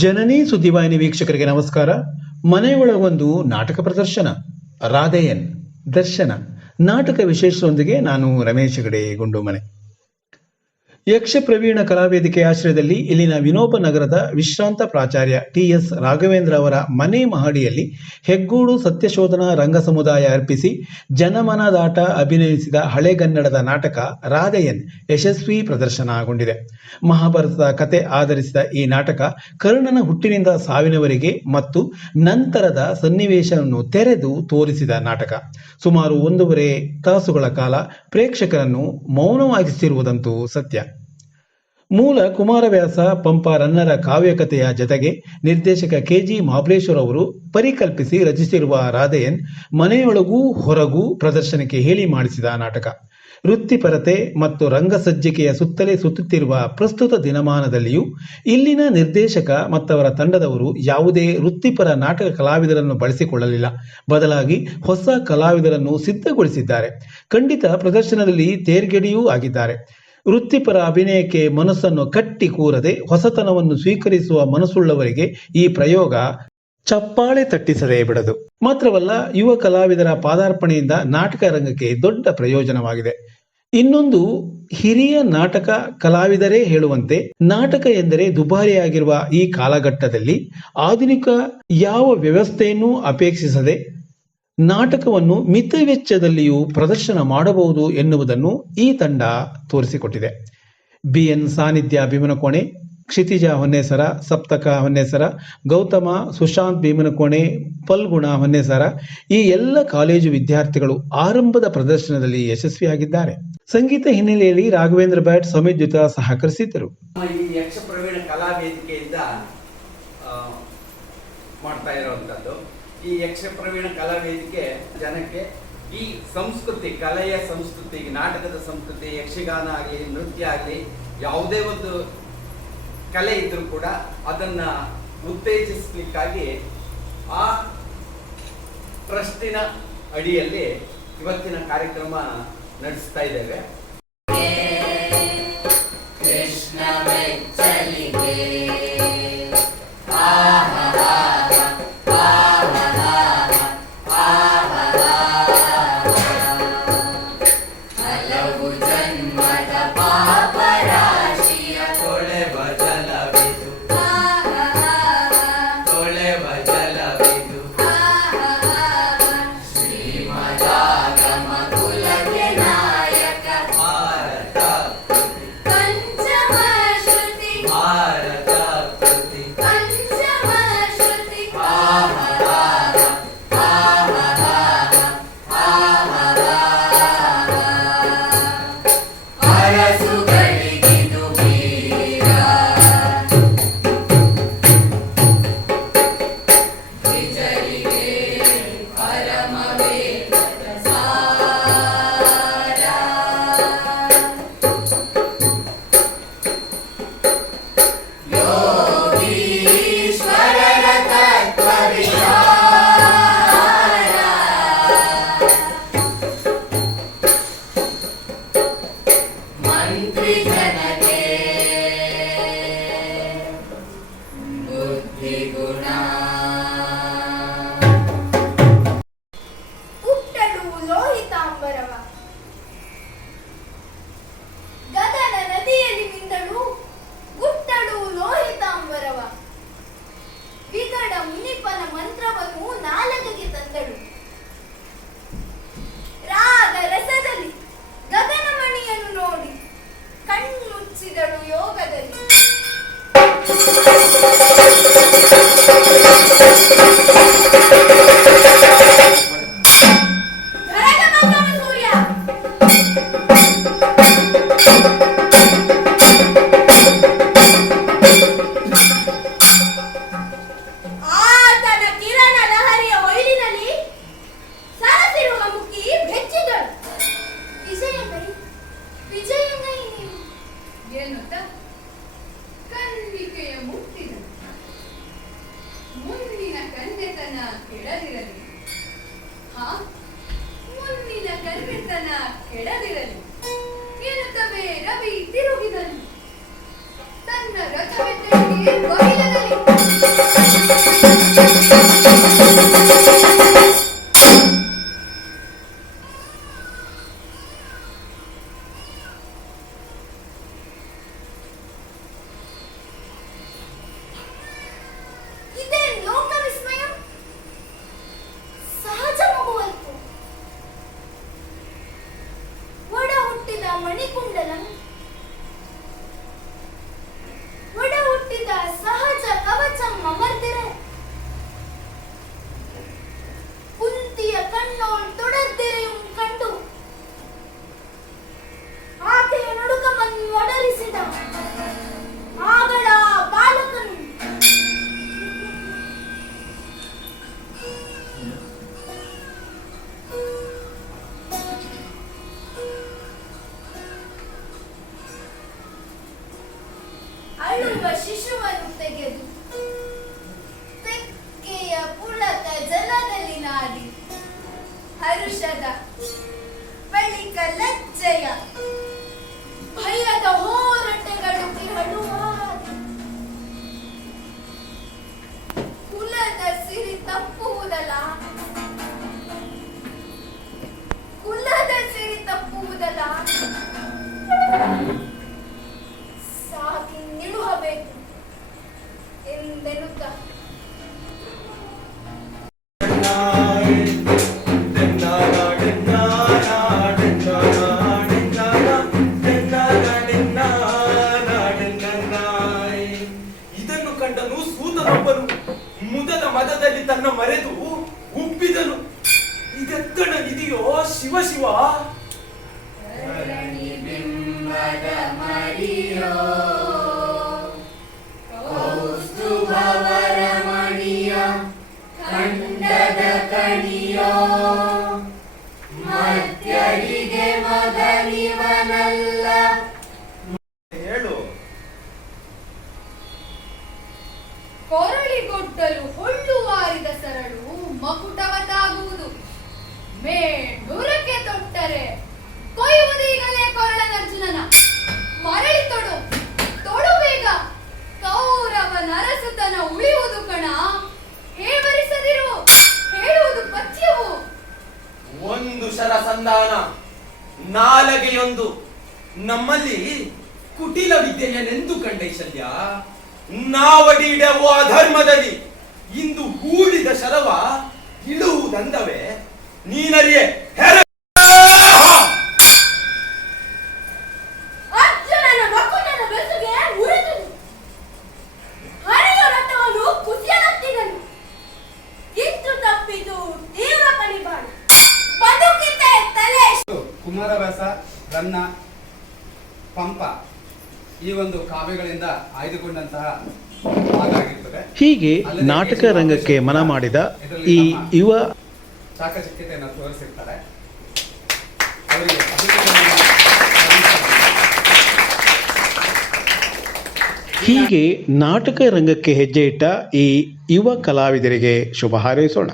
ಜನನಿ ಸುದ್ದಿವಾಹಿನಿ ವೀಕ್ಷಕರಿಗೆ ನಮಸ್ಕಾರ. ಮನೆಯೊಳಗೊಂದು ನಾಟಕ ಪ್ರದರ್ಶನ, ರಾಧೆಯನ್ ದರ್ಶನ ನಾಟಕ ವಿಶೇಷದೊಂದಿಗೆ ನಾನು ರಮೇಶ್ ಹೆಗಡೆ ಗುಂಡುಮನೆ. ಯಕ್ಷ ಪ್ರವೀಣ ಕಲಾವೇದಿಕೆ ಆಶ್ರಯದಲ್ಲಿ ಇಲ್ಲಿನ ವಿನೋಬ ನಗರದ ವಿಶ್ರಾಂತ ಪ್ರಾಚಾರ್ಯ ಟಿ.ಎಸ್. ರಾಘವೇಂದ್ರ ಅವರ ಮನೆ ಮಹಡಿಯಲ್ಲಿ ಹೆಗ್ಗೋಡು ಸತ್ಯಶೋಧನಾ ರಂಗ ಸಮುದಾಯ ಅರ್ಪಿಸಿ ಜನಮನದಾಟ ಅಭಿನಯಿಸಿದ ಹಳೆಗನ್ನಡದ ನಾಟಕ ರಾಧೆಯನ್ ಯಶಸ್ವಿ ಪ್ರದರ್ಶನಗೊಂಡಿದೆ. ಮಹಾಭಾರತದ ಕತೆ ಆಧರಿಸಿದ ಈ ನಾಟಕ ಕರ್ಣನ ಹುಟ್ಟಿನಿಂದ ಸಾವಿನವರೆಗೆ ಮತ್ತು ನಂತರದ ಸನ್ನಿವೇಶವನ್ನು ತೆರೆದು ತೋರಿಸಿದ ನಾಟಕ. ಸುಮಾರು 1.5 ತಾಸುಗಳ ಕಾಲ ಪ್ರೇಕ್ಷಕರನ್ನು ಮೌನವಾಗಿಸಿರುವುದಂತೂ ಸತ್ಯ. ಮೂಲ ಕುಮಾರವ್ಯಾಸ ಪಂಪ ರನ್ನರ ಕಾವ್ಯಕಥೆಯ ಜತೆಗೆ ನಿರ್ದೇಶಕ ಕೆ.ಜಿ. ಮಹಾಬಲೇಶ್ವರ ಅವರು ಪರಿಕಲ್ಪಿಸಿ ರಚಿಸಿರುವ ರಾಧೆಯನ್ ಮನೆಯೊಳಗೂ ಹೊರಗೂ ಪ್ರದರ್ಶನಕ್ಕೆ ಹೇಳಿ ಮಾಡಿಸಿದ ನಾಟಕ. ವೃತ್ತಿಪರತೆ ಮತ್ತು ರಂಗಸಜ್ಜಿಕೆಯ ಸುತ್ತಲೇ ಸುತ್ತುತ್ತಿರುವ ಪ್ರಸ್ತುತ ದಿನಮಾನದಲ್ಲಿಯೂ ಇಲ್ಲಿನ ನಿರ್ದೇಶಕ ಮತ್ತವರ ತಂಡದವರು ಯಾವುದೇ ವೃತ್ತಿಪರ ನಾಟಕ ಕಲಾವಿದರನ್ನು ಬಳಸಿಕೊಳ್ಳಲಿಲ್ಲ. ಬದಲಾಗಿ ಹೊಸ ಕಲಾವಿದರನ್ನು ಸಿದ್ಧಗೊಳಿಸಿದ್ದಾರೆ. ಖಂಡಿತ ಪ್ರದರ್ಶನದಲ್ಲಿ ತೇರ್ಗಡೆಯೂ ಆಗಿದ್ದಾರೆ. ವೃತ್ತಿಪರ ಅಭಿನಯಕ್ಕೆ ಮನಸ್ಸನ್ನು ಕಟ್ಟಿ ಕೂರದೆ ಹೊಸತನವನ್ನು ಸ್ವೀಕರಿಸುವ ಮನಸ್ಸುಳ್ಳವರಿಗೆ ಈ ಪ್ರಯೋಗ ಚಪ್ಪಾಳೆ ತಟ್ಟಿಸದೇ ಬಿಡದು. ಮಾತ್ರವಲ್ಲ, ಯುವ ಕಲಾವಿದರ ಪಾದಾರ್ಪಣೆಯಿಂದ ನಾಟಕ ರಂಗಕ್ಕೆ ದೊಡ್ಡ ಪ್ರಯೋಜನವಾಗಿದೆ. ಇನ್ನೊಂದು, ಹಿರಿಯ ನಾಟಕ ಕಲಾವಿದರೇ ಹೇಳುವಂತೆ ನಾಟಕ ಎಂದರೆ ದುಬಾರಿಯಾಗಿರುವ ಈ ಕಾಲಘಟ್ಟದಲ್ಲಿ ಆಧುನಿಕ ಯಾವ ವ್ಯವಸ್ಥೆಯನ್ನೂ ಅಪೇಕ್ಷಿಸದೆ ನಾಟಕವನ್ನು ಮಿತ ವೆಚ್ಚದಲ್ಲಿಯೂ ಪ್ರದರ್ಶನ ಮಾಡಬಹುದು ಎನ್ನುವುದನ್ನು ಈ ತಂಡ ತೋರಿಸಿಕೊಟ್ಟಿದೆ. ಬಿ.ಎನ್. ಸಾನ್ನಿಧ್ಯ ಭೀಮನಕೋಣೆ, ಕ್ಷಿತಿಜ ಹೊನ್ನೇಸರ, ಸಪ್ತಕ ಹೊನ್ನೇಸರ, ಗೌತಮ, ಸುಶಾಂತ್ ಭೀಮನಕೋಣೆ, ಫಲ್ಗುಣ ಹೊನ್ನೇಸರ ಈ ಎಲ್ಲ ಕಾಲೇಜು ವಿದ್ಯಾರ್ಥಿಗಳು ಆರಂಭದ ಪ್ರದರ್ಶನದಲ್ಲಿ ಯಶಸ್ವಿಯಾಗಿದ್ದಾರೆ. ಸಂಗೀತ ಹಿನ್ನೆಲೆಯಲ್ಲಿ ರಾಘವೇಂದ್ರ ಭಟ್ ಸಮಿತ್ ಸಹಕರಿಸಿದ್ದರು. ಈ ಯಕ್ಷ ಪ್ರವೀಣ ಕಲಾ ವೇದಿಕೆಯಿಂದ ಮಾಡ್ತಾ ಇರುವಂತದ್ದು ಈ ಯಕ್ಷ ಪ್ರವೀಣ ಕಲಾ ವೇದಿಕೆ ಜನಕ್ಕೆ ಈ ಸಂಸ್ಕೃತಿ, ಕಲೆಯ ಸಂಸ್ಕೃತಿ, ನಾಟಕದ ಸಂಸ್ಕೃತಿ, ಯಕ್ಷಗಾನ ಆಗಲಿ, ನೃತ್ಯ ಆಗಲಿ, ಯಾವುದೇ ಒಂದು ಕಲೆ ಇದ್ರೂ ಕೂಡ ಅದನ್ನ ಉತ್ತೇಜಿಸಲಿಕ್ಕಾಗಿ ಆ ಟ್ರಸ್ಟಿನ ಅಡಿಯಲ್ಲಿ ಇವತ್ತಿನ ಕಾರ್ಯಕ್ರಮ ನಡೆಸ್ತಾ ಇದ್ದೇವೆ. ಕೆಡದಿರಲಿ ಎನ್ನುತ್ತವೆ ರವಿ ತಿರುಗಿದನು ತನ್ನ ರಥವೆತ್ತರಿಗೆ ಬಹಿಲದಲ್ಲಿ ಅಳುವ ಶಿಶುವನ್ನು ತೆಗೆದು ತೆಕ್ಕೆಯ ಪುಳಕ ಜಲದಲ್ಲಿ ನಾಡಿ ಹರುಷದ ಬಳಿಕ ಲಜ್ಜೆಯ ಭಯದ ಹೋರಾಟಗಳು ಕಿರಳುವಾಡಿ ಕುಲದ ಸಿರಿ ತಪ್ಪುವುದಲ್ಲ, ಕುಲದ ಸಿರಿ ತಪ್ಪುವುದಲ್ಲ, ಸಾಕಿ ನಿಡುಹಬೇಕು ಎಂದೆನುತ್ತ ಇದನ್ನು ಕಂಡನು ಸೂತನೊಬ್ಬನು ಮುದದ ಮದದಲ್ಲಿ ತನ್ನ ಮರೆತು ಉಬ್ಬಿದನು. ಇದೆತ್ತಡ ಇದೆಯೋ ಶಿವ ಶಿವ. ಬಿಂಬದ ಮರಿಯೋ ಕೌಸ್ತುಭವರ ಮಣಿಯ ಖಂಡದ ಕಣಿಯೋ ಮಧ್ಯರಿಗೆ ಮಗನಿವನಲ್ಲ. ಹೇಳು. ಕೊರಳಿಗೊಡ್ಡಲು ಹೊಳ್ಳುವಾರಿದ ಸರಳು ಮಕುಟವತಾಗುವುದು. ಮೇಣುರಕ್ಕೆ ತೊಟ್ಟರೆ ಕೊಯ್ಯುವುದೀಗಲೇ ಕೊರಳನರ್ಜುನನ. ಮರಳಿ ತೊಡು ತೊಡು ಬೇಗ, ಕೌರವ ನರಸುತನ ಉಳಿಯುವುದು ಕಣ. ಹೇವರಿಸದಿರು, ಹೇಳುವುದು ಪಥ್ಯವು. ಒಂದು ಶರ ಸಂಧಾನ, ನಾಲಗೆಯೊಂದು. ನಮ್ಮಲ್ಲಿ ಕುಟಿಲ ವಿದ್ಯೆಯನೆಂದು ಕಂಡೆ ಶಲ್ಯ. ನಾವಡಿಡೆವು ಅಧರ್ಮದಲ್ಲಿ. ಇಂದು ಹೂಡಿದ ಶರವ ಇಳುವುದಂದವೇ ನೀನರಿಯೇ. ಅರ್ಜುನನ ಮಕುಟನ ಬೆಸುಗೆ ಉರಿದನು, ಹರಿಯ ರಥವನ್ನು ಕುಸಿಯಲತ್ತಿದನು. ಕಿತ್ತು ತಪ್ಪಿತು ತೀವ್ರ ಕಣಿಬಾಣ, ಬದುಕಿತೆ ತಲೆ. ಕುಮಾರವ್ಯಾಸ, ರನ್ನ, ಪಂಪ ಈ ಒಂದು ಕಾವ್ಯಗಳಿಂದ ಆಯ್ದುಕೊಂಡಂತಹ ಭಾಗ ಹೀಗೆ ನಾಟಕ ರಂಗಕ್ಕೆ ಮನ ಮಾಡಿದ ಈ ಯುವ ಚಾಕಚಕ್ಯತೆಯನ್ನು ತೋರಿಸಿರ್ತಾರೆ. ಹೀಗೆ ನಾಟಕ ರಂಗಕ್ಕೆ ಹೆಜ್ಜೆ ಇಟ್ಟ ಈ ಯುವ ಕಲಾವಿದರಿಗೆ ಶುಭ ಹಾರೈಸೋಣ.